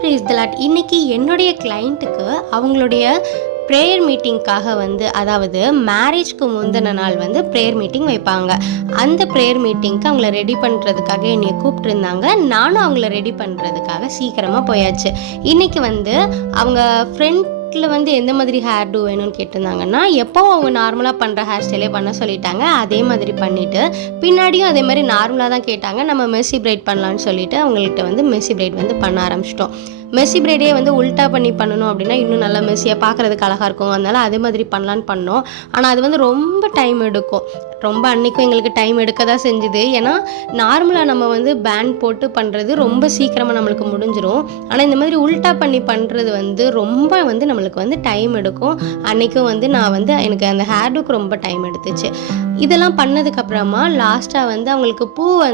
Price தி Lord. இன்னைக்கு என்னுடைய கிளைண்ட்டுக்கு அவங்களுடைய ப்ரேயர் மீட்டிங்க்காக அதாவது மேரேஜ்க்கு முந்தின நாள் ப்ரேயர் மீட்டிங் வைப்பாங்க. அந்த ப்ரேயர் மீட்டிங்க்கு அவங்கள ரெடி பண்ணுறதுக்காக என்னை கூப்பிட்டுருந்தாங்க. நானும் அவங்கள ரெடி பண்ணுறதுக்காக சீக்கிரமாக போயாச்சு. இன்றைக்கி அவங்க ஃப்ரெண்டில் எந்த மாதிரி ஹேர் டூ வேணும்னு கேட்டிருந்தாங்கன்னா, எப்போவும் அவங்க நார்மலாக பண்ணுற ஹேர் ஸ்டைலே பண்ண சொல்லிட்டாங்க. அதே மாதிரி பண்ணிவிட்டு பின்னாடியும் அதே மாதிரி நார்மலாக தான் கேட்டாங்க. நம்ம மெர்சி பிரைட் பண்ணலான்னு சொல்லிட்டு அவங்கள்ட்ட மெர்சி பிரைட் பண்ண ஆரம்பிச்சிட்டோம். மெர்சி பிரைடே உல்ட்டா பண்ணி பண்ணணும் அப்படின்னா இன்னும் நல்லா மெர்சியாக பார்க்குறதுக்கு அழகாக இருக்கும். அதனால் அதே மாதிரி பண்ணலான்னு பண்ணோம். ஆனால் அது ரொம்ப டைம் எடுக்கும். ரொம்ப அன்றைக்கும் எங்களுக்கு டைம் எடுக்க தான் செஞ்சுது. ஏன்னா நார்மலாக நம்ம பேண்ட் போட்டு பண்ணுறது ரொம்ப சீக்கிரமாக நம்மளுக்கு முடிஞ்சிடும். ஆனால் இந்த மாதிரி உல்ட்டா பண்ணி பண்ணுறது ரொம்ப நம்மளுக்கு டைம் எடுக்கும். அன்றைக்கும் நான் எனக்கு அந்த ஹேர் டூக்கு ரொம்ப டைம் எடுத்துச்சு. இதெல்லாம் பண்ணதுக்கப்புறமா லாஸ்ட்டாக அவங்களுக்கு பூ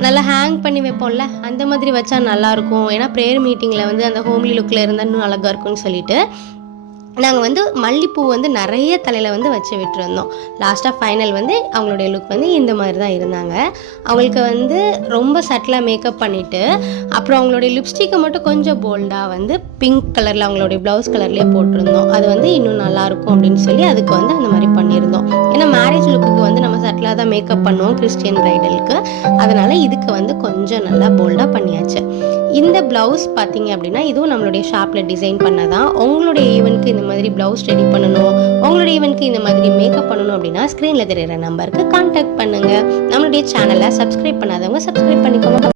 நல்லா ஹேங் பண்ணி வைப்போம்ல, அந்த மாதிரி வச்சா நல்லாயிருக்கும். ஏன்னா ப்ரேயர் மீட்டிங்கில் அந்த ஹோம்லி லுக்கில் இருந்தால் இன்னும் அழகாக இருக்கும்னு சொல்லிட்டு நாங்கள் மல்லிப்பூ நிறைய தலையில் வச்சு விட்டுருந்தோம். லாஸ்ட்டாக ஃபைனல் அவங்களுடைய லுக் இந்த மாதிரி தான் இருந்தாங்க. அவங்களுக்கு ரொம்ப சட்டிலாக மேக்கப் பண்ணிவிட்டு அப்புறம் அவங்களுடைய லிப்ஸ்டிக்கை மட்டும் கொஞ்சம் போல்டாக பிங்க் கலரில் அவங்களுடைய ப்ளவுஸ் கலர்லேயே போட்டிருந்தோம். அது இன்னும் நல்லாயிருக்கும் அப்படின்னு சொல்லி அதுக்கு அந்த மாதிரி பண்ணியிருந்தோம். ஏன்னா மேரேஜ் லுக்குக்கு நம்ம சட்டிலாக தான் மேக்கப் பண்ணுவோம் கிறிஸ்டியன் ப்ரைடலுக்கு. அதனால் இதுக்கு கொஞ்சம் நல்லா போல்டாக பண்ணியாச்சு. இந்த ப்ளவுஸ் பார்த்தீங்க அப்படின்னா இதுவும் நம்மளுடைய ஷாப்பில் டிசைன் பண்ணதான். உங்களுடைய ஈவெண்ட்க்கு இந்த மாதிரி ப்ளவுஸ் ரெடி பண்ணணும், உங்களுடைய ஈவெண்ட்க்கு இந்த மாதிரி மேக்கப் பண்ணணும் அப்படின்னா ஸ்க்ரீனில் தெரிகிற நம்பருக்கு கான்டாக்ட் பண்ணுங்கள். நம்மளுடைய சேனலை சப்ஸ்கிரைப் பண்ணாதவங்க சப்ஸ்கிரைப் பண்ணிக்கோங்க.